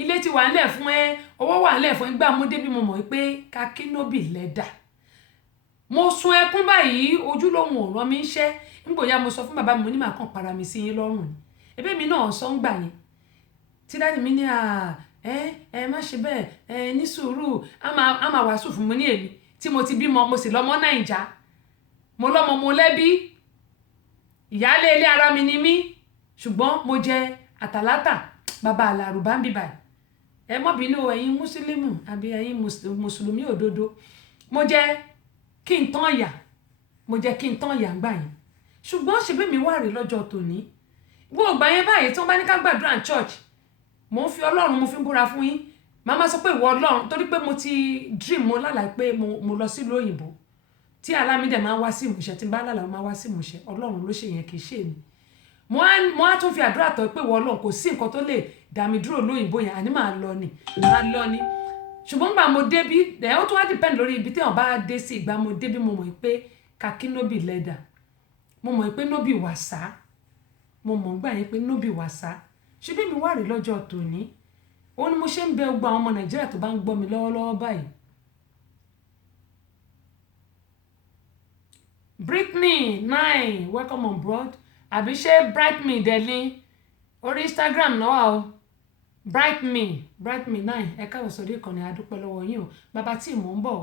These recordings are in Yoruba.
ilé ti wà ńlẹ̀ fún ẹ owó wà ńlẹ̀ fún ẹ gbà mo débi mo mọ̀ pé kakí nóbì lẹ́dà mo sun ẹkún báyìí ojú lòun ò rán mi iṣẹ́ nígbòyà mo sọ fún bàbá mi mo ní màá kàn para mi sí yín lọ́rùn ni ẹbí mi náà sọ ń gbà yẹn tí dáàdì mi ní má ṣe bẹ́ẹ̀ ní sùúrù á máa wàásù fún mi ní èmi tí mo ti bímọ mo sì lọ́mọ Nàìjà mo lọ́mọ mo lẹ́bí ìyáálé ilé ara mi ni mí ṣùgbọ́n mo jẹ àtàlátà bàbá àlàrùbá ń bíbà ẹ mọ́ bínú ẹ̀yin mùsùlùmí àbí ẹ̀yin mùsùlùmí òdodo mo jẹ kí n tán yà ń gbà yẹn ṣùgbọ́n ṣe bí mi wà rí lọ́jọ́ tòní gbogbo ìgbà yẹn báyìí tí wọ́n bá ní ká gbàdúrà ní church mo ń fi Ọlọ́run mo fi ń búra fún yín màmá sọ pé ìwọ Ọlọ́run torí pé mo ti dream mo lálàá pé mo lọ sílùú òyìnbó tí alámídẹ̀ máa ń wá sí ìmúṣẹ tí n bá lálàá máa wá sí ìmúṣẹ Ọlọ́run ló ṣe yẹn kì í ṣe mi mo á tún fi àdúrà tọ̀ pé ìwọ Ọlọ́run kò sí nǹkan tó lè dá mi dúró lóyìnbó yẹn àní máa lọ ni ṣùgbọ́n gbà mo débí ó tún wá depend lórí ibi tí wọ́n bá dé sí ìgbà mo débí mo mọ̀ pé kakí nóbì lẹ́dà mo mọ̀ pé nóbì wàsá mo mọ̀ gbà yẹn pé nóbì wàsá ṣé bí mi wà rí lọ́jọ́ tòní ó ní mo ṣe ń bẹ gbogbo àwọn ọmọ Nàìjíríà tó bá ń gbọ́ mi lọ́wọ́lọ́wọ́ báyìí Britney 9 welcome on board àbí ṣé Brightme dẹ̀lí orí Instagram náà wà o Brightme 9 ẹ káwọ̀ sórí ìkànnì adúpẹ́ lọ́wọ́ yín o bàbá tí mò ń bọ̀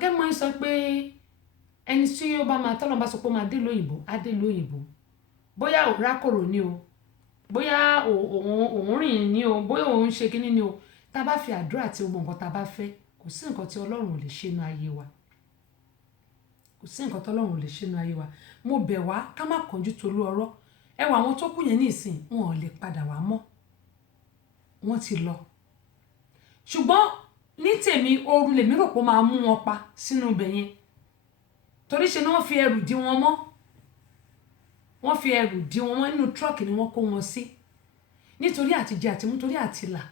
gẹ́gẹ́ sọ pé ẹni tí ó bá máa tọ́lọ́ bá sọ pé ó máa dé lóyìnbó á dé lóyìnbó bóyá òrákòrò ni o bóyá òun rìn ni o bóyá òun ṣe kíní ni o tá a bá fi àdúrà tí gbogbo nǹkan tá a bá fẹ́ kò sí nǹkan tí Ọlọ́run ò lè ṣe nínú ayé wa kò sí nǹkan tí Ọlọ́run ò lè ṣe nínú ayé wa mo bẹ̀ wá ká má kánjú tolú ọ̀rọ̀ ẹ wà àwọn tó kù yẹn ní ìsìn wọn ò lè padà wá mọ́ wọ́n ti lọ ṣùgbọ́n ní tèmi ooru lèmi rò pé ó máa mú wọn pa sínú ibẹ̀ yẹn torí ṣe ni wọ́n fi ẹrù dí wọn mọ́ wọ́n fi ẹrù dí wọn mọ́ nínú trọ́ọ̀kì ni wọ́n kó wọn sí nítorí àtijẹ àtimú torí àtìlà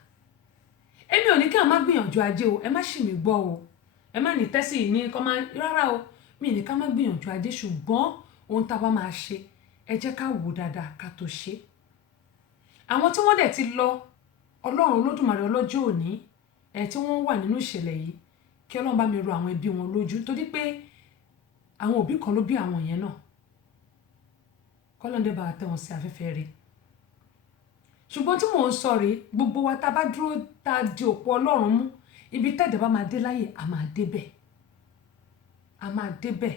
èmi ò ní kí a má gbìyànjú ajé o ẹ má ṣì mí gbọ́ o ẹ má ní tẹ́sí ní kọ́ máa rárá o mi ní ká má gbìyànjú ajé ṣùgbọ́n ohun tá a bá máa ṣe ẹ jẹ́ ká wò dáadáa ká tó ṣe àwọn tí wọ́n dẹ̀ ti lọ Ọlọ́run Olódùmarè ọlọ́jọ́ òní tí wọ́n wà nínú ìṣẹ̀lẹ̀ yìí kí Ọlọ́run bá mi rọ àwọn ẹbí wọn lójú torí pé àwọn òbí kan ló bí àwọn yẹn náà kọ́lọ́ndé bá tẹ̀ wọ́n sí afẹ́fẹ́ rẹ̀ ṣùgbọ́n tí mò ń sọ rèé gbogbo wa tá a bá dúró tá a di òpó Ọlọ́run mú ibi tẹ́ẹ̀dẹ̀ bá máa dé láyè a máa débẹ̀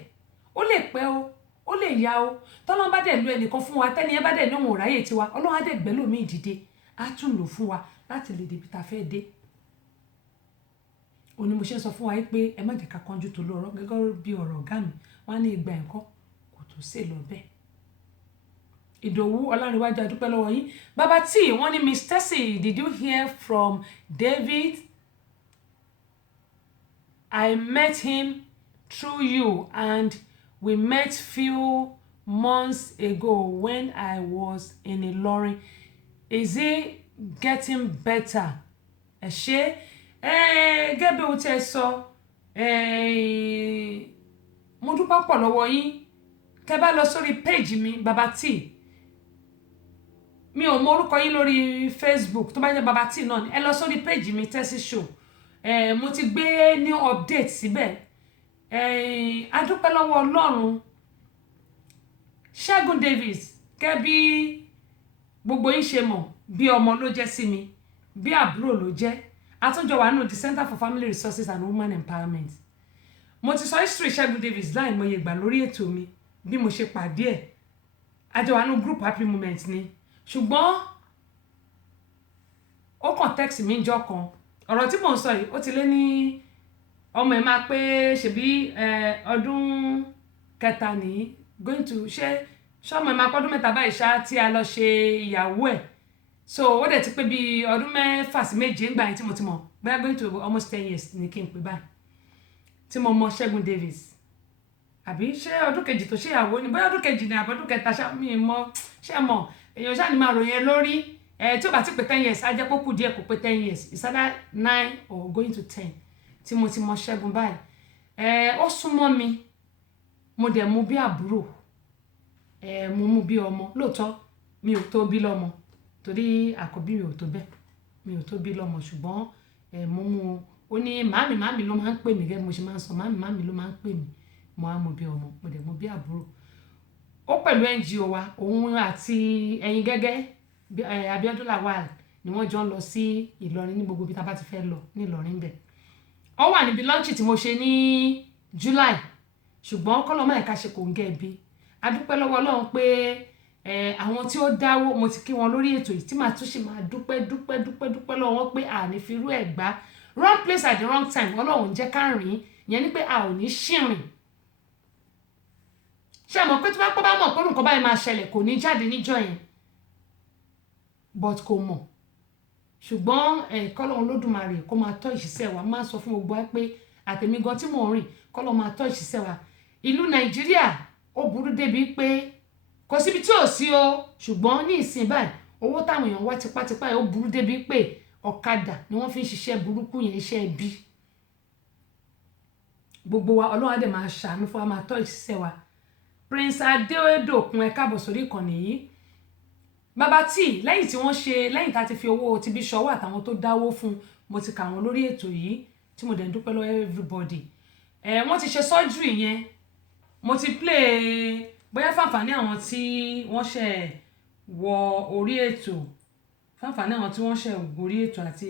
ó lè pẹ́ o ó lè yá o tọ́lọ́n bá dẹ̀ lu ẹnìkan fún wa tẹ́ni ẹ bá dẹ̀ lóhùn òráyè tiwa Ọlọ́run á dẹ̀ gbẹ́ lómi ìdìde á tún lò fún wa láti lè débi tá a fẹ́ dé òní mo ṣe ń sọ fún wa yìí pé ẹ má jẹ́ ká kánjú tó lọ́rọ̀ gẹ́gẹ́ bí ọ̀rọ̀ ọ̀gá mi wọ́n á ní ìgbà ẹ̀kọ́ kò tó sè lọ bẹ́ẹ̀ Ìdòwú Ọlárìnwájú adúpẹ́ lọ́wọ́ yín bàbá tí wọ́n ní Miss Tessie did you hear from David I met him through you and we met few months ago when I was in Ilorin is he getting better ẹ ṣé gẹ́gẹ́ bí ohun tí ẹ sọ mo dúpẹ́ pọ̀ lọ́wọ́ yín tẹ́ bá lọ sórí péèjì mi bàbá tí mi ò mọ orúkọ yín lórí Facebook tó bá jẹ́ bàbá tí náà ni ẹ lọ sórí péèjì mi Tessie Show mo ti gbé ní update síbẹ̀ adúpẹ́ lọ́wọ́ Ọlọ́run Ṣẹ́gun Davis gẹ́gẹ́ bí gbogbo yín ṣe mọ̀ bí ọmọ ló jẹ́ sí mi bí àbúrò ló jẹ́ àtúnjọ wà nù the Center for Family Resources and Women Empowerment mo ti sọ history Ṣẹ́gun Davis láì mọye ìgbà lórí ètò mi bí mo ṣe pàdé ẹ̀ àjọ wà nù group happy moment ni ṣùgbọ́n ó kàn text mi njọ́ kan ọ̀rọ̀ tí mò ń sọ yìí ó ti lé ní ọmọ ẹ̀ máa pé ṣebí ọdún kẹta ní going to ṣé ọmọ ẹ̀ máa pọ́dún mẹ́ta báyìí ṣá tí a lọ ṣe ìyàwó ẹ̀ so ó dẹ̀ ti pé bí ọdún 6 sí 7 ńgbà yẹn tí mo ti mọ̀ bóyá going to almost 10 years ní kí n pè báyìí tí mo mọ̀ Ṣẹ́gun Davis àbí ṣé ọdún kejì tó ṣe ìyàwó ni bóyá ọdún kejì ni àbọ̀dún kẹta ṣá mi mọ̀ ṣé mọ̀ èèyàn ṣáà ni máa ròyìn lórí tí ó bá ti pé 10 years á jẹ́ kó kù díẹ̀ kó pé 10 years it's either 9 or going to 10 tí mo ti mọ̀ Ṣẹ́gun báyìí ó súnmọ́ mi mo dẹ̀ mú bí àbúrò mo mú bí ọmọ lóòótọ́ mi ò tó bí lọ́mọ torí àkọ́bí mi ò tó bẹ́ẹ̀ mi ò tó bí lọ́mọ ṣùgbọ́n mo mú ó ní màmí ló máa ń pè mí gẹ́gẹ́ mo ṣe máa ń sọ màmí ló máa ń pè mí mo á mú bí ọmọ mo dẹ̀ mú bí àbúrò ó pẹ̀lú NGO wa òun àti ẹ̀yin gẹ́gẹ́ Abíọ́dún Lawal ni wọ́n jọ ń lọ sí Ìlọrin ní gbogbo ibi tá a bá ti fẹ́ lọ ní Ìlọrin bẹ̀ ó wà níbi lọ́ńchì tí mo ṣe ní July ṣùgbọ́n kọ́lọ́mọ ẹ̀ka ṣe kò ń gẹ́ bí a dúpẹ́ lọ́wọ́ Ọlọ́run pé àwọn tí ó dáwó mo ti kí wọn lórí ètò yìí tí màá tún ṣe máa dúpẹ́ lọ́wọ́ wọn pé àní fi irú ẹ̀ gbá wrong place at the wrong time Ọlọ́run jẹ́ ká rìn yẹn ni pé a ò ní ṣìrìn ṣe mọ̀ pé tí wọ́n bá mọ̀ pé nǹkan báyìí máa ṣẹlẹ̀ kò ní jáde níjọ́ yẹn but kò mọ̀ ṣùgbọ́n kọ́lọ́run lódùmarè kó máa tọ́ ìṣiṣẹ́ wa máa sọ fún gbogbo wa pé àtẹ̀mí gan tí mò ń rìn kọ́lọ́run máa tọ́ ìṣiṣẹ́ wa ìlú Nàìjíríà ó burú débi pé kò síbi tí ò sí o ṣùgbọ́n ní ìsìn báyìí owó táwọn èèyàn wá tipátipá yẹn ó burú débi pé ọ̀kadà ni wọ́n fi ń ṣiṣẹ́ burúkú yẹn iṣẹ́ ibi gbogbo wa Ọlọ́run á dẹ̀ máa ṣàánú fún wa máa tọ́ ìṣiṣẹ́ wa Prince Adédòkun ẹ káàbọ̀ sórí ìkànnì yìí bàbá tí lẹ́yìn tá a ti fi owó ti bí ṣọwọ́ àtàwọn tó dáwó fún mo ti kà wọ́n lórí ètò yìí tí mo dẹ̀ ń dúpẹ́ lọ́wọ́ everybody wọ́n ti ṣe surgery yẹn mo ti play bóyá fàǹfààní àwọn tí wọ́n ṣe wọ orí ètò fàǹfààní àwọn tí wọ́n ṣe orí ètò àti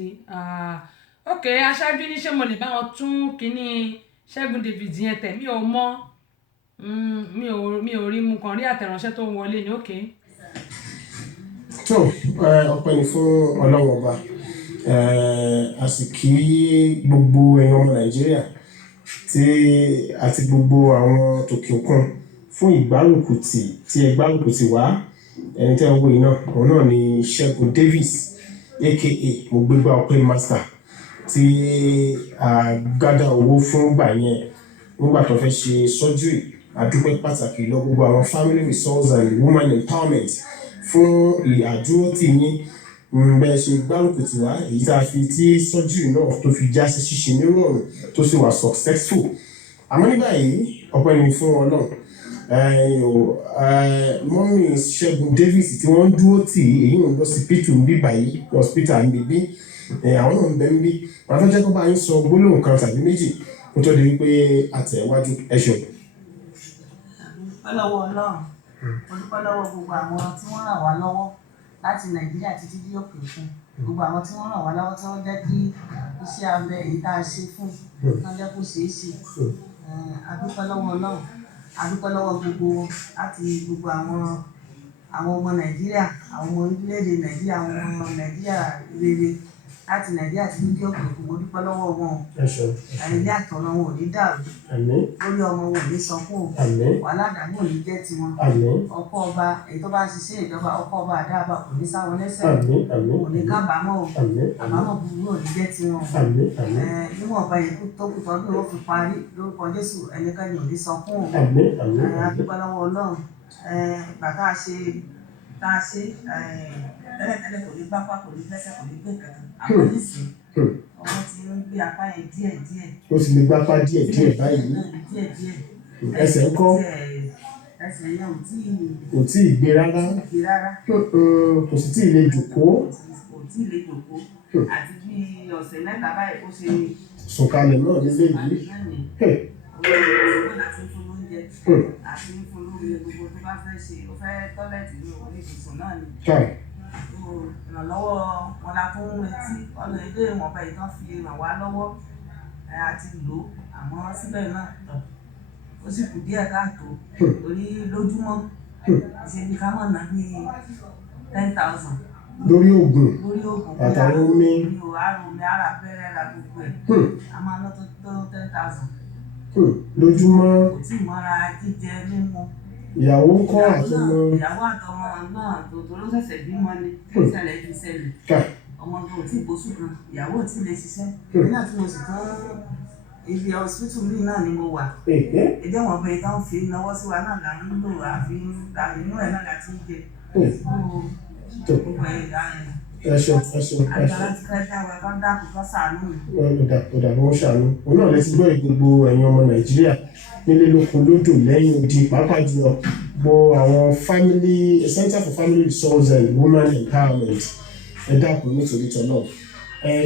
ok aṣáájú ní ṣé mo lè bá wọn tún kínní Ṣẹ́gun David yẹn tẹ̀ mi ò mọ̀ mi ò rí mu kàn rí àtẹ̀ránṣẹ́ tó ń wọlé ní ok. tó ọpẹ́ ni fún Ọlọ́run ọba a sì kí gbogbo ẹ̀yin ọmọ Nàìjíríà àti gbogbo àwọn tòkè òkun fún ìgbárùkùtì tí ẹ gbárùkùtì wá ẹni tẹ́ ń wò iná òun náà ni Ṣẹ́gun Davis aka mo gbégbá ọpẹ́ master tí a gádà owó fún gbà yẹn nígbà tó fẹ́ ṣe surgery àdúpẹ́ pàtàkì lọ gbogbo àwọn family resource and women empowerment fún àdúrótì yín bẹ́ẹ̀ ṣe gbárùkùtì wá èyí tá a fi tí surgery náà tó fi já sí ṣíṣe nírọ̀rùn tó sì wà successful àmọ́ nígbà yìí ọpẹ́ ni fún Ọlọ́run mọ́mí Ṣẹ́gun Davis tí wọ́n ń dúró tì èyí ń lọ sí pítù ń bí báyìí hospital ń bíbí àwọn náà ń bẹ ń bí wọn fẹ́ jẹ́ kó bá yín sọ gbólóhùn kan tàbí méjì kó tó di wípé àtẹ̀wájú ẹ̀ṣọ́. dúpẹ́ lọ́wọ́ Ọlọ́run mo dúpẹ́ lọ́wọ́ gbogbo àwọn tí wọ́n ràn wá lọ́wọ́ láti Nàìjíríà títí dé òkè òkun gbogbo àwọn tí wọ́n ràn wá lọ́wọ́ tí wọ́n jẹ́ kí iṣẹ́ abẹ èyí tá a ṣe fún wọn jẹ́ kó ṣeé ṣe a dúpẹ́ lọ́wọ́ Ọlọ́run a dúpẹ́ lọ́wọ́ gbogbo láti gbogbo àwọn ọmọ Nàìjíríà àwọn ọmọ orílẹ̀-èdè Nàìjíríà àwọn ọmọ Nàìjíríà rere láti Nàìjíríà títí dé òkè òkun mo dúpẹ́ lọ́wọ́ wọn ilé àtọ̀nà wọn ò ní dàrú lórí ọmọ wọn ò ní sọkún wàhálà àdàmú ò ní jẹ́ tiwọn ọkọ ọba èyí tó bá ń ṣiṣẹ́ ìjọba ọkọ ọba àdáàbà kò ní sáwọn lẹ́sẹ̀ kò ní kábàámọ̀ àbámọ̀ búburú ò ní jẹ́ tiwọn níwọ̀n ọba yìí tó kù tọ́jú ó fi parí lórúkọ Jésù ẹnikẹ́ni ò ní sọkún a dúpẹ́ lọ́wọ́ Ọlọ́run ìgbà tá a ṣe tẹ́lẹ̀tẹ́lẹ̀ kò ní gbápá kò ní fẹsẹ̀ kò ní gbé kankan àwọn oníṣẹ́ ọmọ ti ń gbé apá yẹn díẹ̀. ó sì lè gbápá díẹ̀ báyìí. ẹsẹ̀ ń kọ́. ẹsẹ̀ yẹn kò tí ì gbé rárá. kò sì tí ì lè jòkó. kò tí ì lè jòkó àti bí ọ̀sẹ̀ mẹ́ta báyìí kó ṣe. sọ̀kalẹ̀ náà nílé yìí. àti fún lórí gbogbo tó bá fẹ́ ṣe ó fẹ́ tọ́lẹ̀tì ní orí ibùsùn náà ni. ìrànlọ́wọ́ wọn la fún retí ọ̀nà ilé ìwọ̀nba ìtàn fi ràn wá lọ́wọ́ àti lò àmọ́ síbẹ̀ náà ó sì kù díẹ̀ káàtó torí lójúmọ́ ìṣèlú ká mọ̀ náà bíi 10,000. lórí oògùn àtàwọn omi omi ara abẹ́rẹ́ ra gbogbo ẹ̀ a máa ná tó 10,000. lójúmọ́. kò tí ì mọ́ra jíjẹ mímu. ìyàwó kọ́ àtọmọ. ìyàwó àtọmọ náà tó ló ṣẹ̀ṣẹ̀ bímọ ni ìṣẹ̀lẹ̀ fi ṣẹlẹ̀ ọmọ tó tí gbóṣù kan ìyàwó tí lè ṣiṣẹ́ nígbà tí mo sì tán ibi hospital mi náà ni mo wà èdè wọn bẹ tán fi náwó sí wa náà là ń lò àfi inú ẹ̀ náà láti ń jẹ gbogbo ẹṣọ ọ̀dà wọ́n ṣàánú òun náà lè ti gbọ́ gbogbo ẹ̀yin ọmọ Nàìjíríà nílé lóko lódò lẹ́yìn odi pàápàá jùlọ gbọ́ àwọn family Center for Family Resource and Women Empowerment ẹ dákun nítorí tọ́lọ́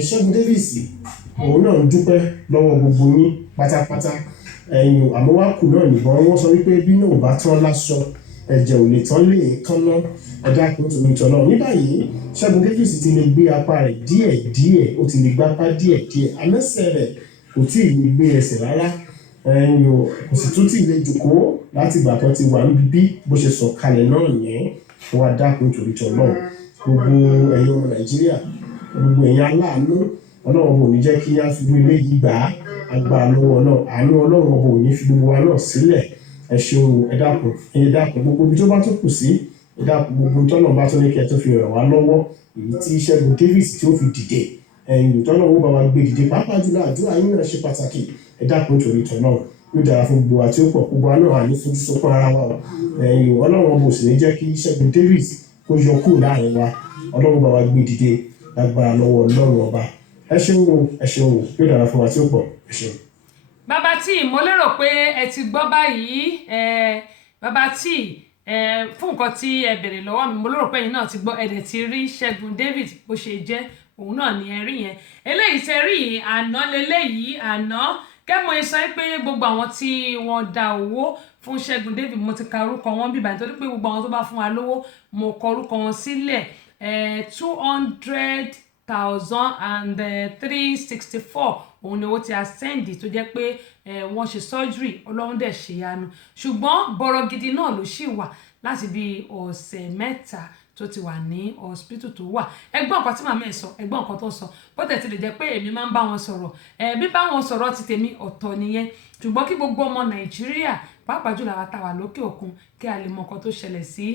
Ṣẹ́gun Davis òun náà ń dúpẹ́ lọ́wọ́ gbogbo yín pátápátá àmọ́ wá kù náà nìbọn wọ́n sọ wípé bí náà ò bá tán láṣọ ẹ̀jẹ̀ ò lè tán lè kánná ẹ dákun nítorí tọ́lọ́ ní báyìí Ṣẹ́gun Davis ti lè gbé apá rẹ̀ díẹ̀díẹ̀ ó ti lè gbápá díẹ̀díẹ̀ àmẹ́sẹ̀ rẹ̀ kò tí ì lè gbé ẹsẹ̀ rárá kò sì tún tí ì lè jòkóó láti ìgbà kan ti wà níbi bí bó ṣe sọ kalẹ̀ náà yẹn wọ́n á dákun nítorí tọ́lọ́ gbogbo ẹ̀yin ọmọ Nàìjíríà gbogbo ẹ̀yin aláàánú Ọlọ́run ọba ò ní jẹ́ kí á fi ilé yìí gbà á agbára lọ́wọ́ náà àánú Ọlọ́run ọba ò ní fi gbogbo wa náà sílẹ̀ ẹ ṣeun ẹ dákun gbogbo ibi tó bá tó kù sí ẹ dákun gbogbo tọ́nà bá tó ní kí ẹ tó fi ràn wá lọ́wọ́ èyí tí Ṣẹ́gun Davis tí ó fi dìde ẹ̀yìn tọ́nà ó bá wa gbé dìde pàápàá jùlọ àdúrà yín náà ṣe pàtàkì ẹ dákun nítorí tọ́nà yóò dára fún gbogbo àti ó pọ̀ gbogbo wa náà àní fojú sọpọ̀ ara wa ẹ̀yìn Ọlọ́run ọba ò sì ní jẹ́ kí Ṣẹ́gun Davis kó yọ kúrò láàrin wa Ọlọ́run bá wa gbé dìde lágbára lọ́wọ́ Ọlọ́run ọba ẹ ṣeun yóò dára fún wa tí ó pọ̀ ẹ ṣeun. Bàbá tí mo lérò pé ẹ ti gbọ́ báyìí bàbá tí fún nǹkan tí ẹ bèrè lọ́wọ́ mi mo lérò pé ẹ̀yin náà ti gbọ́ ẹ̀dẹ̀ ti rí Ṣẹ́gun Davis bó ṣe jẹ́ òun náà ni ẹ rí yẹn eléyìí tẹ rí àná leléyìí àná kẹ́mọ̀ ẹ sọ pé gbogbo àwọn tí wọ́n dá owó fún Ṣẹ́gun Davis mo ti ka orúkọ wọn bíbá nítorí pé gbogbo àwọn tó bá fún wa lówó mo kọ orúkọ wọn sílẹ̀ 200,364 òun ni owó tí a sẹ́ndì tó jẹ́ pé wọ́n ṣe surgery Ọlọ́run dẹ̀ ṣe yanu ṣùgbọ́n bọ̀rọ̀ gidi náà ló ṣì wà láti bí ọ̀sẹ̀ mẹ́ta tó ti wà ní hospital tó wà ẹgbọ́n nǹkan tí màmá ẹ̀ sọ ẹgbọ́n nǹkan tó sọ bó tẹ̀ ti lè jẹ́ pé èmi máa ń bá wọn sọ̀rọ̀ bí bá wọn sọ̀rọ̀ ti tèmi ọ̀tọ̀ nìyẹn ṣùgbọ́n kí gbogbo ọmọ Nàìjíríà pàápàá jùlọ àwọn àtàwà lókè òkun kí a lè mọ nǹkan tó ṣẹlẹ̀ sí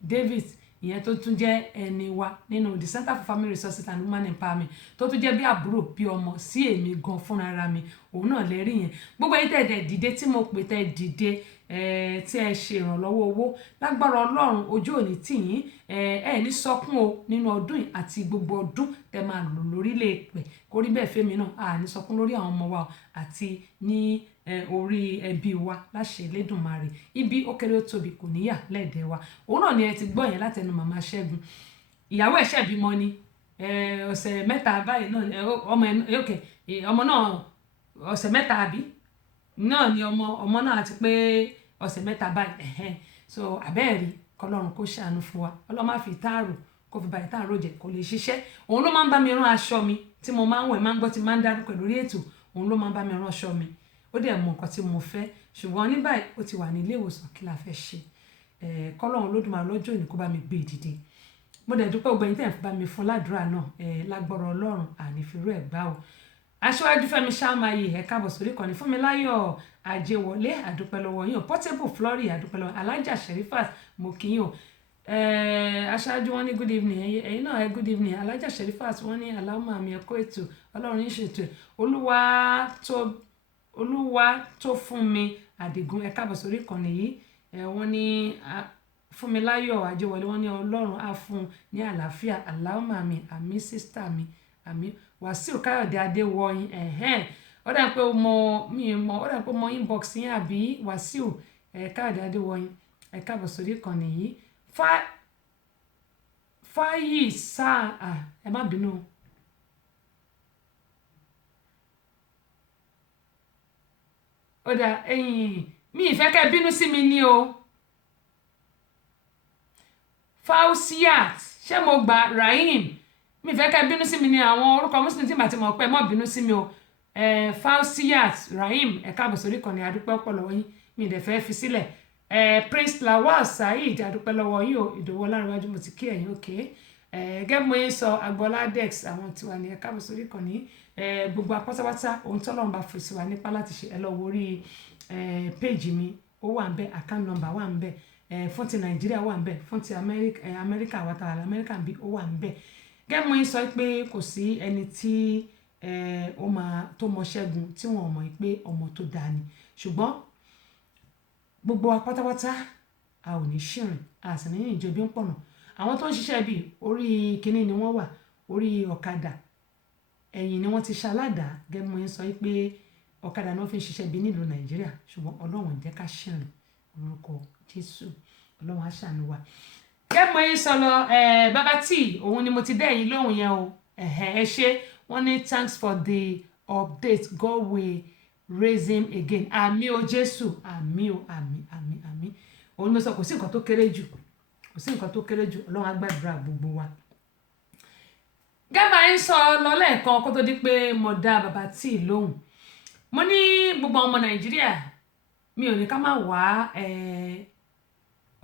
Davis ìyẹn tó tún jẹ́ ẹni wa nínú the Center for Family Resources and Women Empowerment tó tún jẹ́ bí àbúrò bí ọmọ sí èmi gan fúnra mi òun náà lè rí yẹn gbogbo yìí tẹ̀ dìde tí mo pè tẹ̀ dìde tí ẹ ṣe ìrànlọ́wọ́ owó lágbára Ọlọ́run ojú òní tì yín ẹ ní sọkún o nínú ọdún yìí àti gbogbo ọdún tẹ máa lò lórílẹ̀ èpè kó rí bẹ́ẹ̀ fẹ́mi náà a ní sọkún lórí àwọn ọmọ wa àti ní orí ẹbí wa láṣẹ Elédùmarè ibi ó kéré ó tóbi kò níyà lẹ́ẹ̀dẹ̀ wa òun náà ni ẹ ti gbọ́ yẹn látẹnu màmá Ṣẹ́gun ìyàwó ẹ̀ ṣẹ̀bímọ ni ọ̀sẹ̀ mẹ́ta báyìí náà ọmọ náà ọ̀sẹ̀ mẹ́ta àbí náà ni ọmọ náà ti pé ọ̀sẹ̀ mẹ́ta báyìí so abẹ́ẹ̀rí kọlọ́run kó ṣàánú fún wa Ọlọ́run má fi táàrò kó fi báyìí táàrò jẹ kó lè ṣiṣẹ́ òun ló máa ń bá mi rán aṣọ mi tí mo máa ń wẹ̀ máa ń gbọ́ tí máa ń dárúkọ lórí ètò òun ló máa ń bá mi rán aṣọ mi ó dẹ̀ mọ nǹkan tí mo fẹ́ ṣùgbọ́n ní báyìí ó ti wà ní ilé ìwòsàn kí la fẹ́ ṣe kọlọ́run Olódùmarè lọ́jọ́ òní kó bá mi gbé dìde mo dẹ̀ dúpẹ́ gbogbo ẹ̀yin tẹ̀ bá mi fún ládùúrà náà lágbọ́rọ̀ Ọlọ́run ànífirú ẹ̀ gbá o aṣíwájú Fẹ́mi Ṣámáyé ẹ káàbọ̀ sórí ìkànnì Fúnmiláyọ̀ Àjẹwọlé àdúpẹ́ lọ́wọ́ yín o Portable Flory àdúpẹ́ lọ́wọ́ Alájà Sherifat mo kí yín o aṣáájú wọn ní good evening ẹ̀yin náà good evening Alájà Sherifat wọn ní aláwọ̀ àmì ẹ̀kọ́ ètò Ọlọ́run ní ṣètò ẹ̀ olúwa tó fún mi Àdìgún ẹ káàbọ̀ sórí ìkànnì yìí wọ́n ní Fúnmiláyọ̀ Àjẹwọlé wọ́n ní Ọlọ́run á fún ní àlàáfíà aláwọ̀ àmì sísítà mi àmì Wàsíù Káyọ̀dé Adéwọ̀yìn ó dà pé mo inbox yín àbí Wàsíù Káyọ̀dé Adéwọ̀yìn ẹ káàbọ̀ sórí ìkànnì yìí fáyì sáà ẹ má bínú ó dà mi ìfẹ́ kẹ́ bínú sí mi ní o Fausiat ṣé mo gba Rahim mi fẹ́ kẹ́ bínú sí mi ní àwọn orúkọ muslim tí màá ti mọ̀ pé mọ́ bínú sí mi o Fausiat Rahim ẹ káàbọ̀ sórí ìkànnì adúpẹ́ ọ̀pọ̀ lọ́wọ́ yín mi ì dẹ̀ fẹ́ fi sílẹ̀ Prince Lawal Saheed adúpẹ́ lọ́wọ́ yín o Ìdòwú Ọlárẹ̀wájú mo ti kí ẹ̀yin òkè gẹ́gẹ́ mo yín sọ Agboola Dex àwọn tiwa ní ẹ káàbọ̀ sórí ìkànnì gbogbo apátápátá ohun tọ́lọ́run bá fèsì wa nípa láti ṣe ẹ lọ wo orí péèjì mi ó wà ń bẹ account number wà ń bẹ fún ti Nàìjíríà wà ń bẹ fún ti Amẹ́ríkà wàtàlà Amẹ́ríkà bí ó wà ń bẹ gẹ́gẹ́ mo yín sọ pé kò sí ẹni tí tó mọ Ṣẹ́gun tí wọ́n mọ̀ pé ọmọ tó dáa ni ṣùgbọ́n gbogbo wa pátápátá a ò ní ṣìrìn a sì ní ìjọba ń pọ̀nà àwọn tó ń ṣiṣẹ́ bíi orí kínní ni wọ́n wà orí ọ̀kadà ẹ̀yìn ni wọ́n ti ṣaládàá gẹ́gẹ́ mo yín sọ pé ọ̀kadà náà fi ń ṣiṣẹ́ bí nílùú Nàìjíríà ṣùgbọ́n Ọlọ́run jẹ́ ká ṣìrìn orúkọ Jésù Ọlọ́run á ṣàánú wa. Kẹ́mọ̀ yín sọ lọ bàbá tí òun ni mo ti dẹ́ yín lóhùn yẹn o ẹ ṣé wọ́n ní thanks for the update God will raise him again àmì o Jésù àmì o àmì òun ló sọ kò sí nǹkan tó kéré jù Ọlọ́run á gbàdúrà gbogbo wa. Gẹ́gbà yín sọ lọ lẹ́ẹ̀kan kó tó di pé mo dá bàbá tí lóhùn mo ní gbogbo ọmọ Nàìjíríà mi ò ní ká má wá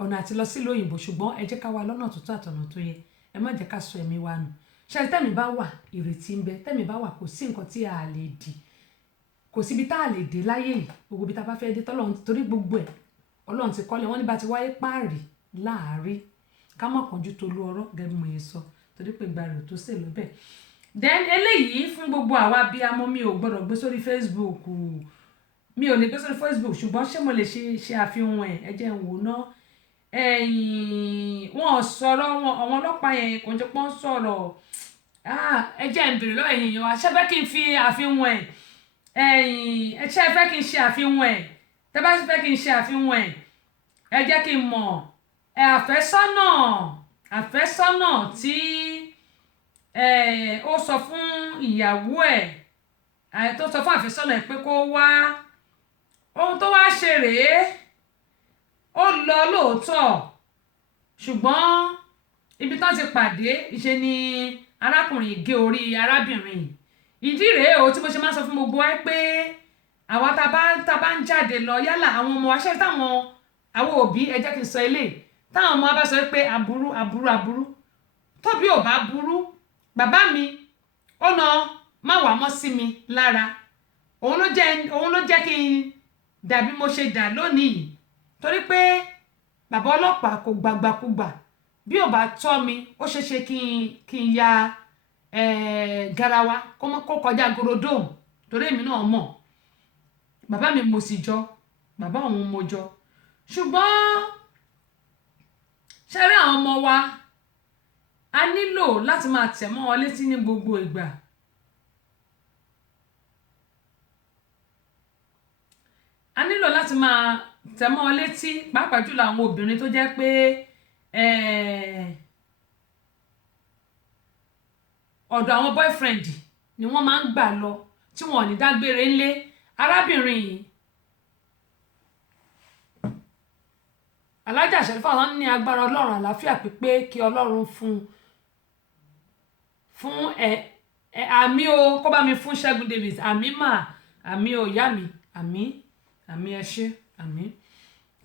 ọ̀nà àti lọ sílùú òyìnbó ṣùgbọ́n ẹ jẹ́ ká wá lọ́nà tó tó àtọ̀nà tó yẹ ẹ má jẹ́ ká sọ ẹ̀mí wa nù ṣe tẹ́mi bá wà ìrètí ń bẹ tẹ́mi bá wà kò sí nǹkan tí a lè dì kò síbi tá a lè dé láyé yìí gbogbo ibi tá a bá fẹ́ dé tọ́lọ́run torí gbogbo ẹ̀ Ọlọ́run ti kọ́lé wọ́n ní bá ti wáyé páàrí láàárí ká má kánjú tolú ọ̀rọ̀ gẹ́gẹ́ mo yẹ sọ torí pé ìgbà rẹ̀ tó sè lọ́bẹ̀. Then eléyìí fún gbogbo àwa abiyamọ mi ò gbọ́dọ̀ gbé sórí Facebook mi ò lè gbé sórí Facebook ṣùgbọ́n ṣé mo lè ṣe àfihàn ẹ jẹ́ n wò ná wọn sọ̀rọ̀ àwọn ọlọ́pàá yẹn kò jẹ́ pọ́n sọ̀rọ̀ ẹ jẹ́ n bèrè lọ́wọ́ èèyàn wa ṣé fẹ́ kí n fi àfihàn ṣé fẹ́ kí n ṣe àfihàn tẹ́ bá fẹ́ kí n ṣe àfihàn ẹ jẹ́ kí n mọ̀ àfẹ́sọ́nà tí ó sọ fún ìyàwó tó sọ fún àfẹ́sọ́nà pé kó wá ohun tó wá ṣe rèé ó lọ lóòótọ́ ṣùgbọ́n ibi tán ti pàdé ìṣe ni arákùnrin gé orí arábìnrin ìdí rèé o tí mo ṣe máa ń sọ fún gbogbo wa pé àwa tá bá ń jáde lọ yálà àwọn ọmọ aṣẹ́ táwọn àwọn òbí ẹ jẹ́ kí n sọ eléyìí táwọn ọmọ bá sọ pé aburú tóbi ò bá burú bàbá mi ó na má wà mọ́ sí mi lára òun ló jẹ́ kí n dàbí mo ṣe dà lónìí yìí torí pé bàbá ọlọ́pàá kò gbàgbàkúgbà bí ò bá tọ́ mi ó ṣeéṣe kí n ya garawa kó kọjá gorodóhùn torí èmi náà mọ̀ bàbá mi mo sì jọ bàbá òun mo jọ ṣùgbọ́n ṣe rí àwọn ọmọ wa a nílò láti máa tẹ̀ mọ́ wọn létí ní gbogbo ìgbà a nílò láti máa tẹ̀ mọ́ wọn létí pàápàá jùlọ àwọn obìnrin tó jẹ́ pé ọ̀dọ̀ àwọn boyfriend ni wọ́n máa ń gbà lọ tí wọ́n ò ní dágbére ńlé arábìnrin yìí Alájà Ṣẹ̀rífà wọn ní agbára Ọlọ́run àlàáfíà pípé kí Ọlọ́run fún àmì o kó bá mi fún Ṣẹ́gun Davis àmì àmì o ìyá mi àmì ẹ ṣé àmì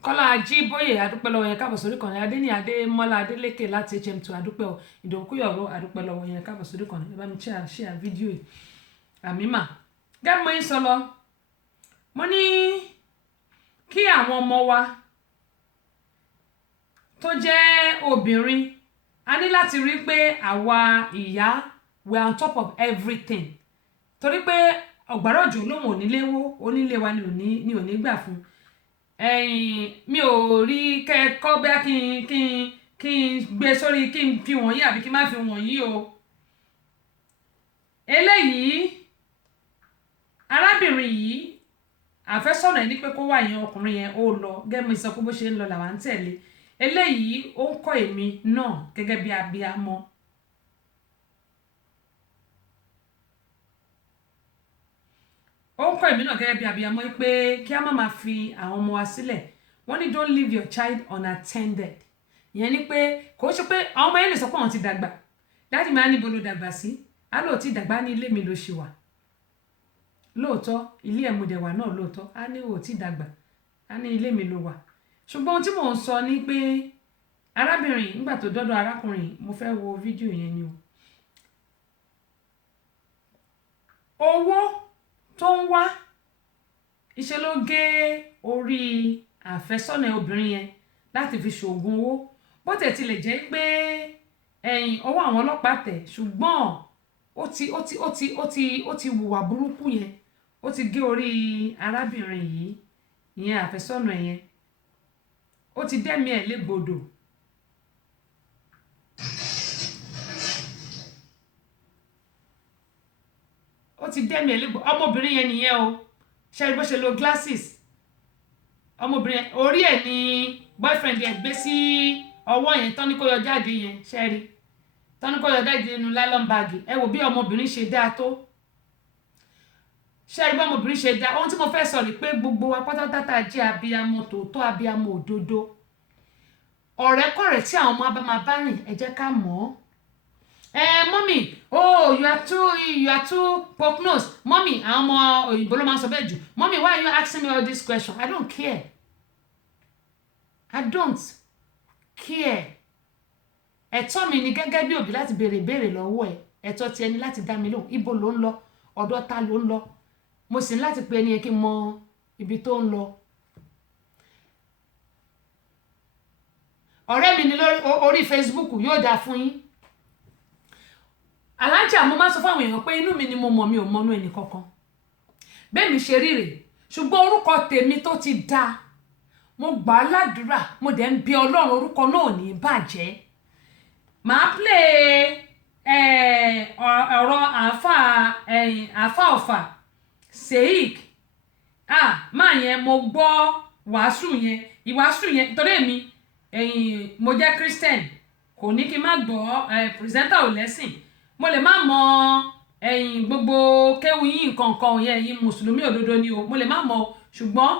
Kọ́lá Ajíbóyè adúpẹ́ lọ́wọ́ yẹn káàbọ̀ sórí kan ní Adéní Adémọ́lá Adélékè láti HM2 adúpẹ́ o Ìdòwúkúyọ̀rọ̀ adúpẹ́ lọ́wọ́ yẹn káàbọ̀ sórí kan ní ẹ bá mi share fídíò yìí àmì gẹ́gẹ́ mo ń sọ lọ mo ní kí àwọn ọmọ wa tó jẹ́ obìnrin a ní láti rí pé àwa ìyá we are on top of everything torí pé ọ̀gbàrá òjò lóhùn oníléwó onílé wa ni ò ní gbà fún mi ò rí kẹ́kọ́ bẹ́ẹ̀ kí n gbé sórí kí n fi wọ̀nyí àbí kí n má fi wọ̀nyí o eléyìí arábìnrin yìí àfẹ́sọ̀nà ẹni pé kó wà yẹn ọkùnrin yẹn ó lọ gẹ́gẹ́ bí sọ pé bó ṣe ń lọ làwọn ń tẹ̀lé eléyìí ó ń kọ́ èmi náà gẹ́gẹ́ bí abiyamọ pé kí a má máa fi àwọn ọmọ wa sílẹ̀ wọ́n ní don't leave your child unattended ìyẹn ni pé kò ṣe pé àwọn ọmọ yẹn lè sọ pé àwọn ti dàgbà dáàdì máa níbo ló dàgbà sí á lóò tí dàgbà ní ilé mi ló ṣe wà lóòótọ́ ilé ẹ̀mùdẹ̀wà náà lóòótọ́ á ní ò tí dàgbà á ní ilé mi ló wà ṣùgbọ́n ohun tí mò ń sọ ni pé arábìnrin nígbà tó dọ́dọ̀ arákùnrin mo fẹ́ wo fídíò yẹn ni o owó tó ń wá iṣẹ́ ló gé orí àfẹ́sọ́nà obìnrin yẹn láti fi ṣoògùn owó bó tẹ̀ tilẹ̀ jẹ́ pé ọwọ́ àwọn ọlọ́pàá tẹ̀ ṣùgbọ́n ó ti hùwà burúkú yẹn ó ti gé orí arábìnrin yìí ìyẹn àfẹ́sọ́nà yẹn ó ti dẹ́mi ẹ̀ légbodò ọmọbìnrin yẹn nìyẹn o ṣe rí bó ṣe lo glasses ọmọbìnrin orí ẹ̀ ní boyfriend ẹ̀ gbé sí ọwọ́ yẹn tán ní kó yọ jáde yẹn ṣe rí tán ní kó yọ jáde nínú nylon bag ẹ wò bí ọmọbìnrin ṣe dáa tó ṣe rí bí ọmọbìnrin ṣe dáa ohun tí mo fẹ́ sọ ni pé gbogbo wa pátápátá jẹ́ abiyamọ tòótọ́ abiyamọ òdodo ọ̀rẹ́kọ̀rẹ́ tí àwọn ọmọ abá máa bá rìn ẹ jẹ́ ká mọ̀ ọ́ mọ́mì oh you are too pop-nosed mọ́mì àwọn ọmọ òyìnbó ló máa ń sọ bẹ́ẹ̀ jù mọ́mì why are you asking me all this question I don't care ẹ̀tọ́ mi ni gẹ́gẹ́ bí òbí láti béèrè ìbéèrè lọ́wọ́ ẹ̀ ẹ̀tọ́ ti ẹni láti dá mi lóhùn ibo ló ń lọ ọ̀dọ̀ ta ló ń lọ mo sì ní láti pe ẹni yẹn kí n mọ ibi tó ń lọ ọ̀rẹ́ mi ní orí Facebook yóò dáa fún yín alájà mo máa sọ fún àwọn èèyàn pé inú mi ni mo mọ̀ mi ò mọnú ẹnì kankan bẹ́ẹ̀ mi ṣe rí rèé ṣùgbọ́n orúkọ tèmi tó ti dáa mo gbà á ládùúrà mo dẹ̀ ń bí Ọlọ́run orúkọ náà ò ní bàjẹ́ màá play ọ̀rọ̀ àáfà ọ̀fà Sheik máa yẹn mo gbọ́ wàásù yẹn ìwàásù yẹn torí èmi mo jẹ́ Christian kò ní kí n má gbọ́ pírẹsẹ́ńtà ò lẹ́sìn mo lè má mọ gbogbo kéwu yín nǹkan yẹn yín mùsùlùmí òdodo ni o mo lè má mọ ṣùgbọ́n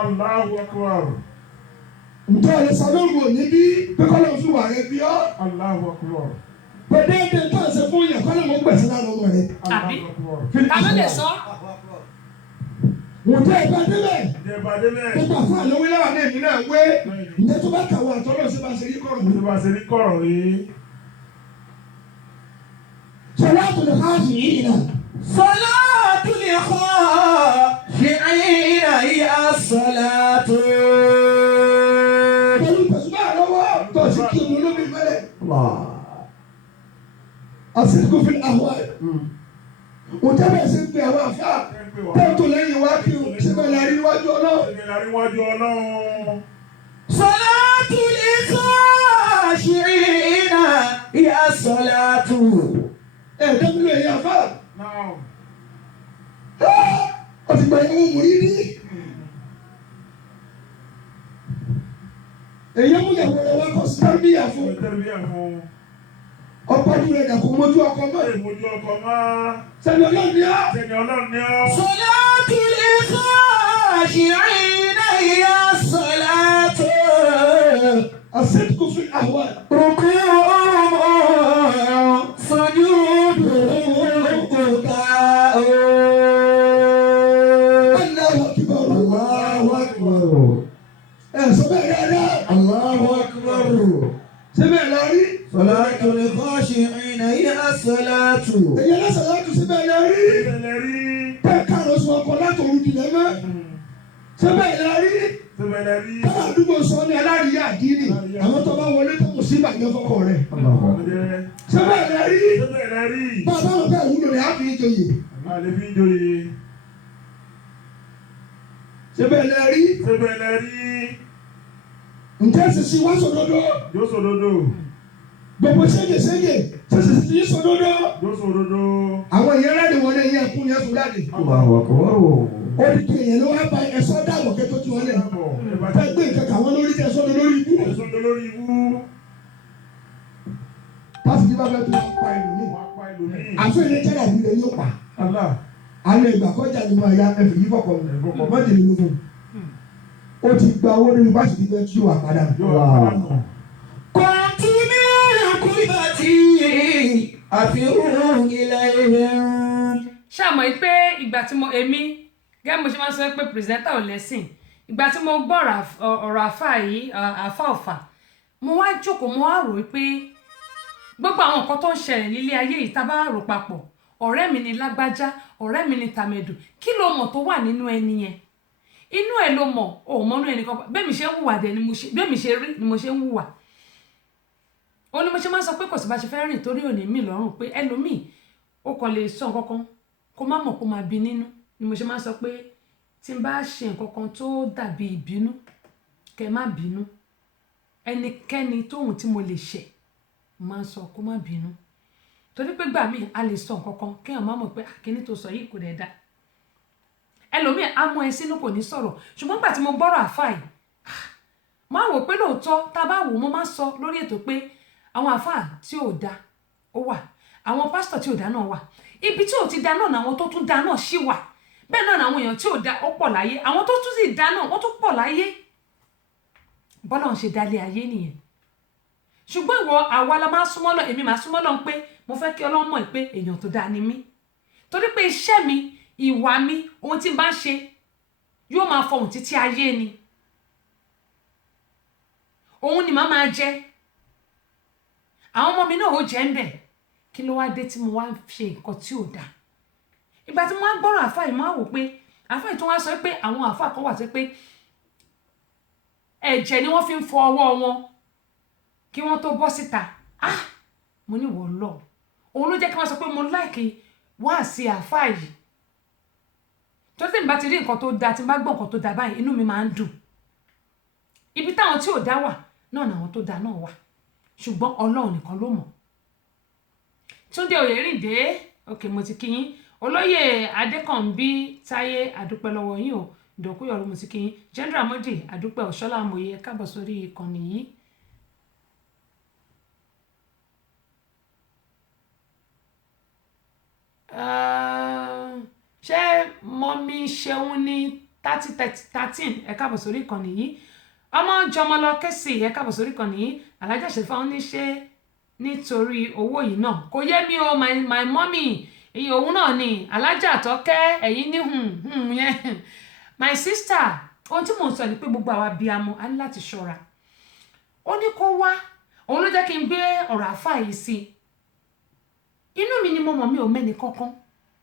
Allahu Akbar. Ǹjẹ́ ọ̀rẹ́ Salóòrù ò ní bí pẹ́kọ́lọ́ fún wà rẹ bí ọ́? Allahu Akbar. Pẹ̀lú ẹ̀dẹ̀ tó ṣe fún yẹn kọ́lọ́ mọ́ gbẹ̀sẹ̀ lára ọmọ rẹ. àbí ta ló lè sọ. Ǹjẹ́ ìgbà délẹ̀? Ìjẹba délẹ̀. Gbogbo àfọ àlówí láwà ní èmi náà wé. Ǹjẹ́ tó bá kàwé àtọ́lọ́ sí bá ṣe rí kọ̀rọ̀? Mo bá ṣe rí kọ̀rọ̀ rí. Salatul khashi'ina. Salatul khashi'ina hiya as-salatu. Pẹ̀lú pẹ̀sùmá àlọ́wọ́ tó sì kí omi olómi mẹ́lẹ̀. Àsìkò fi àwọn ǹjẹ́ bẹ́ẹ̀ sì ń pe àwọn àfá tẹ́tù lẹ́yìn wá kí o ṣe bẹ́ẹ̀ lárí níwájú Ọlọ́run. Salatul khashi'ina hiya as-salatu. Dẹ́kun lè yà fà. Ó ti gba ìyàwó mú rí rí. Èyí mú ìyàwó rẹ̀ wá kọ́ sí tẹ́lbíyà fún. Ọ̀pọ̀ ọdún rẹ̀ dàkú mójú ọkọ mọ́. Sẹ́ni Ọlọ́run ni ọ́. Salatul khashi'ina hiya as-salatu. Àsìkò fi àwọn Ruku'uhum sujuduhum Allahu Akbar. Sọ bẹ́ẹ̀ dáadáa. Allahu Akbar. Ṣé bẹ́ẹ̀ lọ rí? Salatul khashi'ina hiya as-salatu. Èyí ẹlẹ́sẹ̀ láti ṣe bẹ́ẹ̀ lọ rí. Bẹ́ẹ̀ káàrọ̀ sọ ọkọ̀ látòrú jùlẹ̀ mọ́. Ṣé bẹ́ẹ̀ lọ rí? Táwọn àdúgbò sọ ní aláríyá àdínì. Àwọn tó bá wọlé tó kò sí ìbàjẹ́ fọkọ rẹ̀. Ṣé bẹ́ẹ̀ lọ rí? Bàbá wọn bẹ́ẹ̀ wúlò rẹ̀ á fi joyè. Ṣé bẹ́ẹ̀ lọ rí? Ǹjẹ́ sísí wá sòdodo? Yóò sòdodo. Gbogbo ṣégeṣége ṣe sísí sòdodo. Àwọn èèyàn rẹ̀ ni wọlé yẹn kún yẹn fún jáde. Odidi èèyàn ló wá bá ẹ̀sọ́ dàgbọ̀ kẹ́ tó ti wọlé. Fẹ́ gbé nǹkan kà wọ́n lórí tẹ̀ sọ́dọ̀ lórí ibú. Pásítì bá fẹ́ tó wá pa ẹlòmíì. Àfẹ́ ilé jẹ́rà mi lè yóò pa. Àwọn ìgbà kọjá ni mo ya ẹ̀fẹ̀ yìí fọkàn mi. Mọ́jì ni mo fún. Ó ti gba owó lórí pásítì fẹ́ tí ó wà padà. Kọ̀tùmí kúrìbàtì àfihàn ilayhim. ṣàmọ̀ pé ìgbà tí èmi gẹ́gẹ́ mo ṣe máa ń sọ pé pírẹsẹ́ńtà ò lẹ́sìn ìgbà tí mo gbọ́ ọ̀rọ̀ àfà yìí àfà ọ̀fà mo wá jókòó mo wá rò pé gbogbo àwọn nǹkan tó ń ṣẹlẹ̀ nílé ayé yìí tá a bá rò papọ̀ ọ̀rẹ́ mi ni lágbájá ọ̀rẹ́ mi ni tàmẹ̀dù kí ló mọ̀ tó wà nínú ẹni yẹn inú ẹ̀ ló mọ̀ ò mọ́nú ẹnì kan bẹ́ẹ̀ mi ṣe ń hùwà dẹ̀ bẹ́ẹ̀ mi ṣe rí ni mo ṣe ń hùwà ó ní mo ṣe máa ń sọ pé kò sí bá ṣe fẹ́ rìn torí òní mi lọ́rùn pé ẹlòmíì ó kàn lè sọ nǹkan kan kó má mọ̀ kó máa bí nínú ni mo ṣe máa ń sọ pé tí n bá ṣe nǹkan kan tó dàbí ìbínú kẹ́ má bínú ẹnikẹ́ni tóhun tí mo lè ṣẹ̀ máa ń sọ kó má bínú torí pé gbà mí a lè sọ nǹkan kan kéèyàn má mọ̀ pé kíní tó sọ yìí kò dẹ̀ dá ẹlòmíì á mọ ẹ sínú kò ní sọ̀rọ̀ ṣùgbọ́n gbà tí mo gbọ́rọ̀ àfáà yìí máa wò pé lóòótọ́ tá a bá wò mo máa sọ lórí ètò pé àwọn àfáà tí ò dá ó wà àwọn pásítọ̀ tí ò dá náà wà ibi tí ò ti dá náà àwọn tó tún dá náà ṣì wà bẹ́ẹ̀ náà àwọn èèyàn tí ò dá ó pọ̀ láyé àwọn tó tún sì dá náà wọ́n tún pọ̀ láyé bọ́lá ń ṣe dálé ayé nìyẹn ṣùgbọ́n ìwọ àwa la máa súnmọ́ lọ èmi máa súnmọ́ lọ pé mo fẹ́ kí Ọlọ́run mọ̀ pé èèyàn tó dáa ni mí torí pé iṣẹ́ mi ìwà mi ohun tí n bá ń ṣe yóò máa fọhùn títí ayé ni òun ni màá máa jẹ àwọn ọmọ mi náà ó jẹ ń bẹ̀ kí ló wá dé tí mo wá ń ṣe nǹkan tí ò dáa ìgbà tí mo wá gbọ́rọ̀ àfáà yìí máa wò pé àfáà yìí tó wá sọ pé àwọn àfáà kan wà tó pé ẹ̀jẹ̀ ni wọ́n fi ń fọ ọwọ́ wọn kí wọ́n tó bọ́ síta mo ní wọ́n lọ òun ló jẹ́ kí wọ́n sọ pé mo láìkí wá sí àfáà yìí tó tí n bá ti rí nǹkan tó dáa tí n bá gbọ́ nǹkan tó dáa báyìí inú mi máa ń dùn ibi táwọn tí ò dá wà náà làwọn tó dáa náà wà ṣùgbọ́n Ọlọ́run nìkan ló mọ̀ Túndé Oyèrìndé òkè mo ti kí yín olóyè Adékànbí Táyé àdúpẹ́ lọ́wọ́ yín o ìdòkúyọ̀rọ̀ mo ti kí yín General Modi àdúpẹ́ Ọ̀ṣọ́lá amòye káàbọ̀ sórí ìkànnì yìí. Ṣé mọ́mí ṣeun ní 3013 ẹ káàbọ̀ sórí ìkànnì yìí ọmọ jọmọlọ kẹsì ẹ káàbọ̀ sórí ìkànnì yìí alájà ṣẹfà ó ní ṣe nítorí owó yìí náà kò yé mi o my mommy iye òun náà ni alájà tọ́kẹ́ ẹ̀yìn ní yẹn my sister ohun tí mò ń sọ ni pé gbogbo àwa abiyamọ a ní láti ṣọ́ra ó ní kó wá òun ló jẹ́ kí n gbé ọ̀rọ̀ àfáà yìí sí inú mi ni mo mọ̀ mi ò mẹ́ni kankan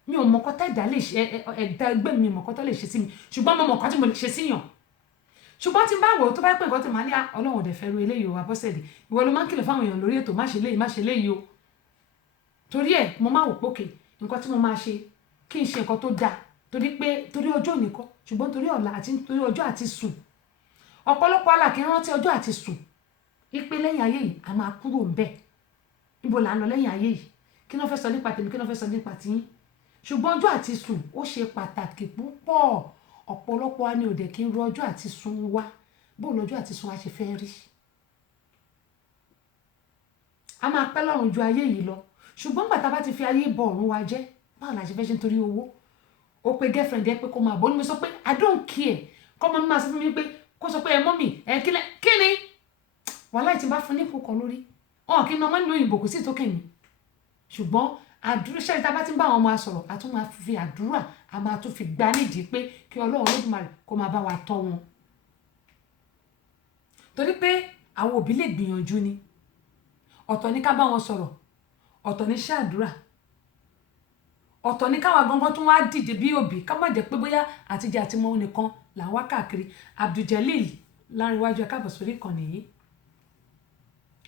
mi ò mọ̀ kọ́tà ẹ̀dá lè ṣe ẹ̀dá ẹgbẹ́ mi mọ̀ kọ́tà lè ṣe sí mi ṣùgbọ́n mo mọ̀ kọ́ tí mo lè ṣe síyàn ṣùgbọ́n tí n bá wò ó tó bá pẹ́ nǹkan tí màá ní Ọlọ́run ò dẹ̀ fẹ́ ru eléyìí o Abọ́sẹ̀dé ìwọ ló máa ń kìlọ̀ fáwọn èèyàn lórí ètò má ṣe léyìí o torí ẹ̀ mo máa wò pókè nǹkan tí mo máa ṣe kí n ṣe nǹkan tó dáa torí ọjọ́ òní kọ́ ṣùgbọ́n torí ọ̀la àti torí ọjọ́ àti sùn ọ̀pọ̀lọpọ̀ alákì rántí ọjọ́ àti sùn ipe lẹ́yìn ayé yìí a máa kúrò ń bẹ̀ níbo là ń lọ lẹ́yìn ayé yìí kí ló fẹ́ sọ nípa tèmi kí ló fẹ́ sọ nípa tiyín ṣùgbọ́n ọjọ́ àti sùn ó ṣe pàtàkì púpọ̀ ọ̀pọ̀lọpọ̀ wa ni òde kí n ro ọjọ́ àti sùn wá bóun lọ́jọ́ àti sùn wa ṣe fẹ́ rí a máa pẹ́ lọ́rùn ju ayé yìí lọ ṣùgbọ́n gbàtà bá ti fi ayé bọ ọ̀run wa jẹ́ báwo la ṣe fẹ́ ṣe nítorí owó ó pe girlfriend ẹ pé kó máa bọ̀ ní mo sọ pé I don't care kọ́ mọ́ mi máa sọ fún mi pé kó sọ pé ẹ mọ́mì ẹ kí ni wàhálà tí bá fún ní kókàn lórí ọ̀hún kí ni ọmọ nílò òyìnbó kò sí tó kẹ́mi ṣùgbọ́n àdúrà ṣẹ́ni tá a bá ti ń bá àwọn ọmọ sọ̀rọ̀ a tún máa fi àdúrà a máa tún fi gbá nídìí pé kí Ọlọ́run Olódùmarè kó máa bá wa tọ́ wọn torí pé àwọn òbí lè gbìyànjú ni ọ̀tọ̀ ní ká bá wọn sọ̀rọ̀ ọ̀tọ̀ ní ṣàdúrà ọ̀tọ̀ ní káwa gangan tún wá dìde bí òbí ká má jẹ́ pé bóyá àtijọ́ àti mọ́ nìkan là ń wá káàkiri Abdul-Jalil láríwájú ẹ káàbọ̀ sórí ìkànnì yìí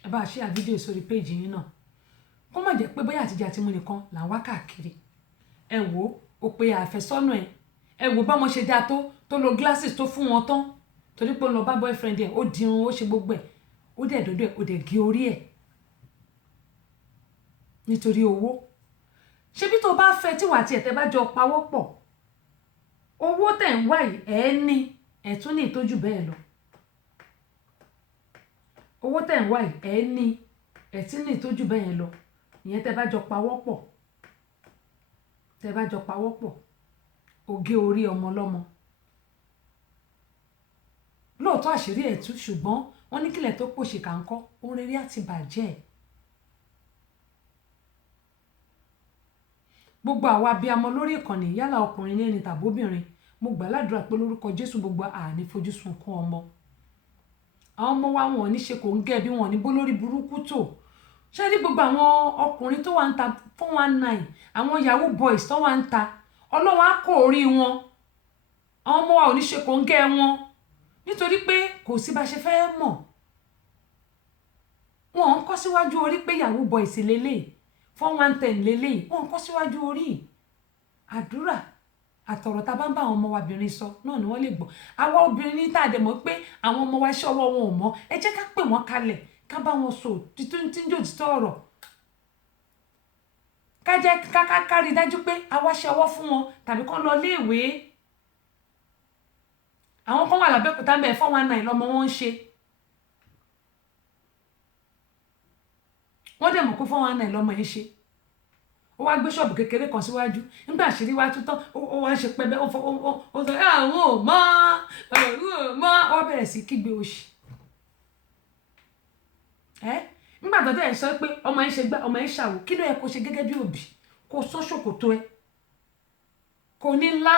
ẹ bá ṣe àfídíò sórí péjì yín náà kó má jẹ́ pé bóyá àtijọ́ àti mọ́ nìkan là ń wá káàkiri ẹ wò ó pe àfẹ́sọ́nà ẹ wò bá wọn ṣe dáa tó lo glasses tó fún wọn tán torí pé ó lọ bá boyfriend ẹ ó dirun ó ṣe gbogbo ẹ ó dẹ̀ dọ́dọ̀ ẹ ó dẹ̀ gé orí ẹ nítorí owó ṣebí tó bá fẹ́ tí wà tí ẹ̀tẹ́ bá jọ pawọ́ pọ̀ owó tẹ̀ ń wá yìí ẹ̀ ní ẹ̀ tún ní ìtọ́jú bẹ́ẹ̀ lọ owó tẹ̀ ń wá yìí ẹ̀ ní ẹ̀ tún ní ìtọ́jú bẹ́ẹ̀ lọ ìyẹn tẹ́ bá jọ pawọ́ pọ̀ ògé orí ọmọ lọ́mọ lóòótọ́ àṣírí ẹ̀ tú ṣùgbọ́n wọ́n ní kílẹ̀ tó pòṣè kà ń kọ́ ohun rere àti bàjẹ́ ẹ̀ gbogbo àwa abiyamọ lórí ìkànnì yálà ọkùnrin ní ẹni tàbóbìnrin mo gbà ládùúrà pé lórúkọ Jésù gbogbo àní fojú sunkún ọmọ àwọn ọmọ wa wọn ò ní ṣe kò ń gẹ bí wọn ò ní bó lórí burúkú tó ṣé rí gbogbo àwọn ọkùnrin tó wà ń ta 419 àwọn yahoo boys tó wà ń ta ọlọ́wọ́ á kó orí wọn àwọn ọmọ wa ò ní ṣe kò ń gẹ wọn nítorí pé kò sí bá ṣe fẹ́ mọ̀ wọn ń kọ́ síwájú orí pé yahoo boys lélẹ́yìí 410 lélẹ́yìí wọn kọ́ síwájú orí àdúrà àtọ̀rọ̀ tá a bá ń bá àwọn ọmọ wa obìnrin sọ náà ni wọ́n lè gbọ́ àwa obìnrin ní tàdé mọ̀ pé àwọn ọmọ wa iṣẹ́ ọwọ́ wọn ò mọ́ ẹ jẹ́ ká pè wọ́n kalẹ̀ ká bá wọn sọ títí tí ń jò títọ́ ọ̀rọ̀ ká jẹ́ ká rí dájú pé a wá ṣe ọwọ́ fún wọn tàbí kán lọ léèwé. Àwọn kan wà lábẹ́òkúta bẹ́ẹ̀ 419 lọ́mọ wọn ń ṣe. Wọ́n dẹ̀ mọ̀ pé 419 lọ́mọ yẹn ṣe. Ó wá gbé ṣọ́ọ̀bù kékeré kan síwájú nígbà àṣírí wá tún tán ó wá ṣe pẹ́bẹ́ ó sọ àwọn ò mọ́ ó bẹ̀rẹ̀ sí kígbe òṣì. Nígbà tó dẹ̀ sọ pé ọmọ yẹn ṣe gbá ọmọ yẹn ṣàwò kí ló yẹ kó ṣe gẹ́gẹ́ bí òbí kó sọ ṣòkòtò ẹ kò ní ńlá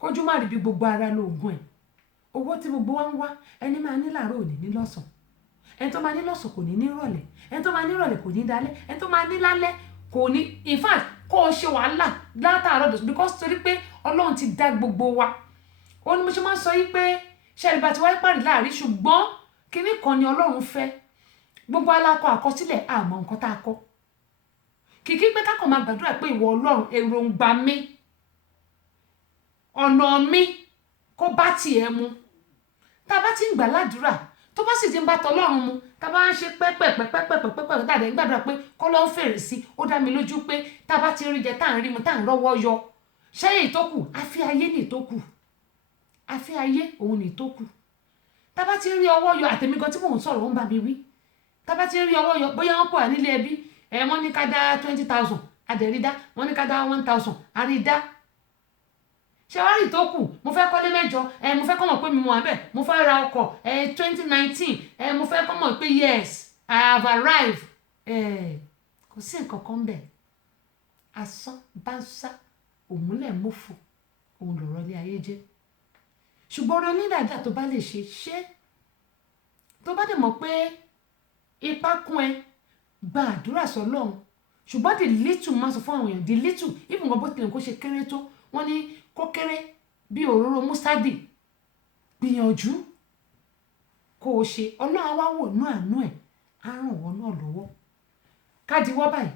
kójú má rí bí gbogbo ara lóògùn ẹ̀. Owó tí gbogbo wa ń wá ẹni máa ní làárọ̀ òní ní lọ́sàn ẹni tó máa ní lọ́sàn kò ní ní ìrọ̀lẹ́ ẹni tó máa ní ìrọ̀lẹ́ kò ní dálẹ́ ẹni tó máa ní lálẹ́ kò ní in fact kó o ṣe wàhálà látàárọ̀ dọ̀sùn because torí pé Ọlọ́run ti dá gbogbo wa. Ó ní mo ṣe máa ń sọ yí pé ṣẹ́ni bá ti wáyé pàdé láàrin ṣùgbọ́n kinní kan ni Ọlọ́run fẹ́ gbogbo alákọ̀ àkọsílẹ̀ àmọ́ nǹkan tá a kọ́ kìkì pé kákan máa gbàdúrà pé ìwọ Ọlọ́run èròǹgbà mi ọ̀nà mi kó bá tiẹ̀ mu tá a bá ti ń gbà ládùúrà tó bá sì ti ń bá tọlọ́run mu tá a bá ń ṣe pẹ́pẹ́pẹ́pẹ́pẹ́pẹ́ dáadáa gbàdúrà pé kọ́ ló ń fèrè sí ó dá mi lójú pé tá a bá ti rí jẹ tá à ń rí mu tá à ń rọ́wọ́ yọ ṣẹ́yìn ìtókù àfi ayé ní ìtókù àfi ayé òun ní ìtókù tá a bá ti rí ọwọ́ yọ àtẹ̀mí gan tí mò ń sọ̀rọ̀ ó ń bá mi wí tá a bá ti rí ọwọ́ yọ bóyá wọ́n pọ̀ wá nílé ẹbí wọ́n ní ká dá 20,000 àdẹ̀rídá wọ́n ní ká dá 1,000 àrídá ṣe wá rí tó kù mo fẹ́ kọ́lé mẹ́jọ mo fẹ́ kọ́ mọ̀ pé mi mọ̀ abẹ́ mo fẹ́ ra ọkọ̀ 2019 mo fẹ́ kọ́ mọ̀ pé yes I have arrived kò sí nǹkan kan bẹ̀ asán bánsá òmùlẹ̀ mọ́fò òun lọ̀rọ̀ ilé ayé jẹ́ ṣùgbọ́n orin onídàájà tó bá lè ṣe tó bá dẹ̀ mọ̀ pé ipá kún ẹ gba àdúrà sọ́lọ́run ṣùgbọ́n the little máa sọ fún àwọn èèyàn the little even gan bó tilẹ̀ kó ṣe kéré tó wọ́n ní kó kéré bí òróró mustadi gbìyànjú kó o ṣe Ọlọ́run wá wò nú àánú ẹ̀ á ràn wọ́n náà lọ́wọ́ ká diwọ́ báyìí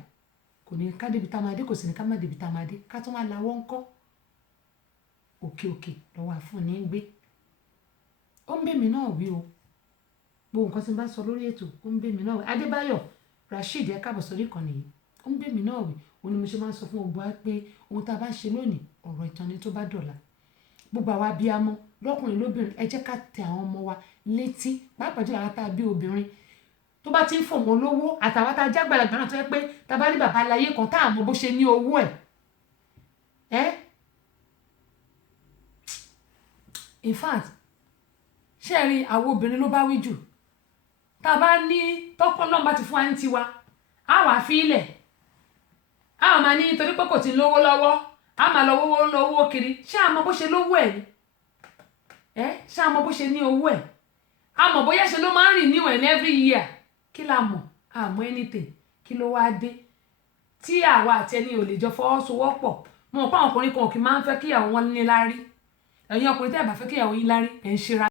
kò ní ká débi tá a máa dé kò sì ní ká má débi tá a máa dé ká tó máa lawọ́ ńkọ́ òkè lọ́wọ́ àfúnni ń gbé ó ń bèmí náà wí o gbogbo nǹkan tí n bá sọ lórí ètò ó ń bèmí náà wí Adébáyọ̀ Rasheed ẹ káàbọ̀ sórí ìkànnì yìí ó ń bèmí náà wí òun ni mo ṣe máa ń sọ fún gbogbo wa pé ohun tá a bá ń ṣe lónìí ọ̀rọ̀ ìtàn ni tó bá dọ̀la gbogbo àwa abiyamọ lọ́kùnrin lóbìnrin ẹ jẹ́ ká tẹ àwọn ọmọ wa létí pàápàá jùlọ àwọn tá a bí obìnrin tó bá ti ń fò wọ́n lówó àtàwọn tá a jágbàlagbà náà tó yẹ pé tá a bá rí bàbá aláyé kan tá a mọ bó ṣe ní owó ẹ̀ in fact ṣé ẹ rí àwọn obìnrin ló bá wí jù tá a bá ní tọ́kọ́ náà bá ti fún wa ní tiwa á wà á fi ilẹ̀ a máa ní torí pé kò ti lówó lọ́wọ́ a máa lọ owó kiri ṣé a mọ bó ṣe lówó ẹ̀ ṣé a mọ bó ṣe ní owó ẹ̀ a mọ̀ bóyá ṣe ló máa ń rìn níwọ̀n every year kí la mọ̀ a mọ̀ anything kí ló wá dé tí àwa àti ẹni ò lè jọ fọwọ́sowọ́pọ̀ mo mọ̀ pé àwọn ọkùnrin kan kì í máa ń fẹ́ kíyàwó wọn ní lárí ẹ̀yin ọkùnrin tẹ́ ẹ̀ bá fẹ́ kíyàwó yín lárí ẹ̀ ń ṣera